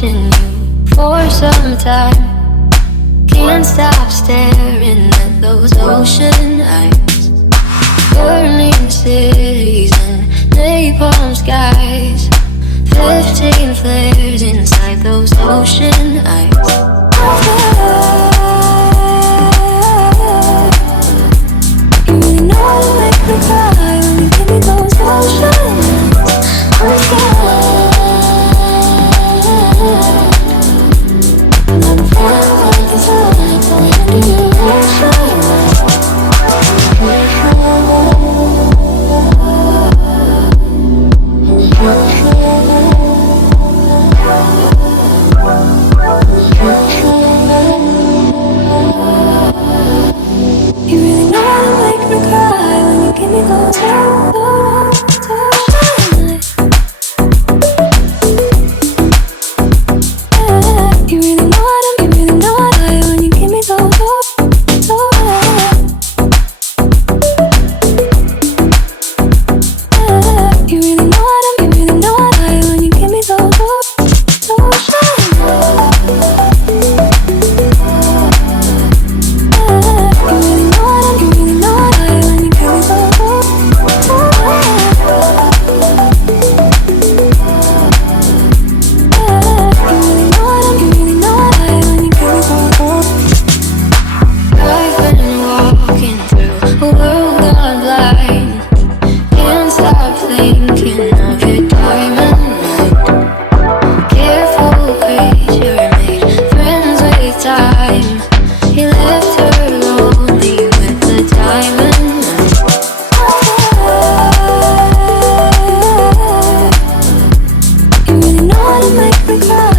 watching you for some time. Can't stop staring at those ocean eyes. Burning cities and napalm skies. 15 flares inside those ocean eyes. You really know how to make me cry when you give me those ocean eyes. I'm never feeling like this under your ocean You really know how to make me cry when you give me those You really know how to, you really know how to when you give me those You really know how to, you really know how to when you give me those make me cry.